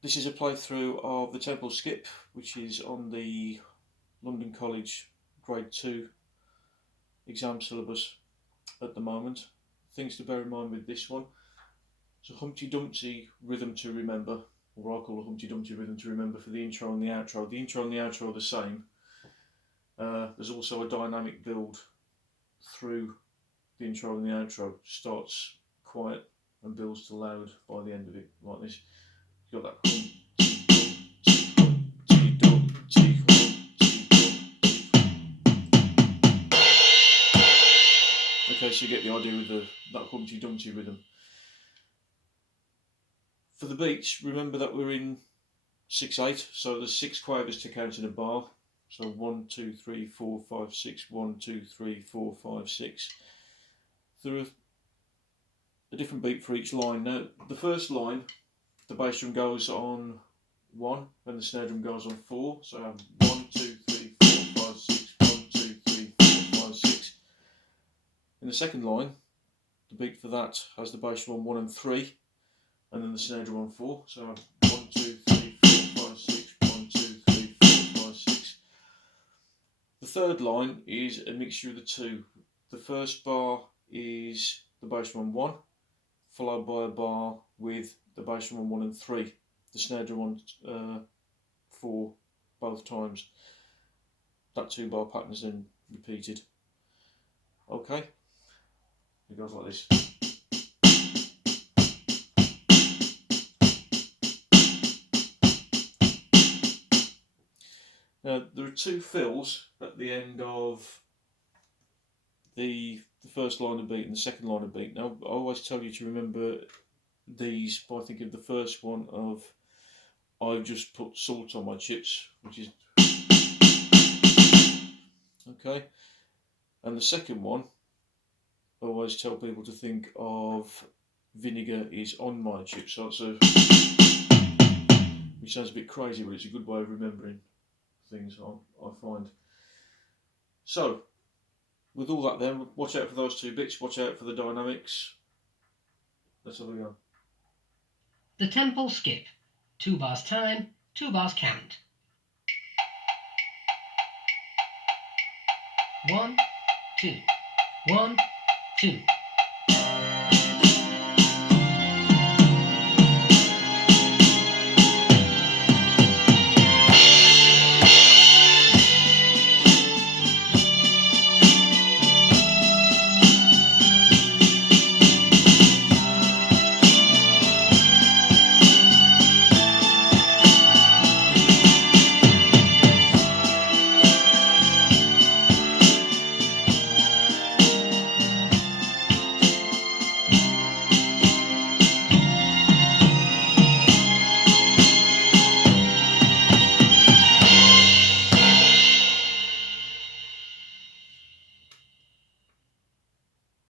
This is a playthrough of the Temple Skip, which is on the London College Grade 2 exam syllabus at the moment. Things to bear in mind with this one. It's a Humpty Dumpty rhythm to remember, or I call a Humpty Dumpty rhythm to remember for the intro and the outro. The intro and the outro are the same. There's also a dynamic build through the intro and the outro. Starts quiet and builds to loud by the end of it, like this. You've got that Okay, so you get the idea with that Humpty Dumpty rhythm. For the beats, remember that we're in 6/8, so there's 6 quavers to count in a bar. So 1, 2, 3, 4, 5, 6, 1, 2, 3, 4, 5, 6. There are a different beat for each line. Now, the first line, the bass drum goes on 1, and the snare drum goes on 4. So I have 1, 2, 3, 4, 5, 6, 1, 2, 3, 4, 5, 6. In the second line, the beat for that has the bass drum on 1 and 3, and then the snare drum on 4. So I have 1, 2, 3, 4, 5, 6, 1, 2, 3, 4, 5, 6. The third line is a mixture of the two. The first bar is the bass drum on 1, followed by a bar with the bass drum on 1 and 3, the snare drum on 4 both times. That 2-bar pattern is then repeated. Okay, it goes like this. Now, there are 2 fills at the end of the first line of beat and the second line of beat. Now, I always tell you to remember these by thinking of the first one of I've just put salt on my chips, which is okay, and the second one I always tell people to think of vinegar is on my chips. So it's which sounds a bit crazy, but it's a good way of remembering things, I find. So, with all that then, watch out for those 2 bits, watch out for the dynamics. Let's have a go. The Temple Skip. 2 bars time, 2 bars count. 1, 2, 1, 2.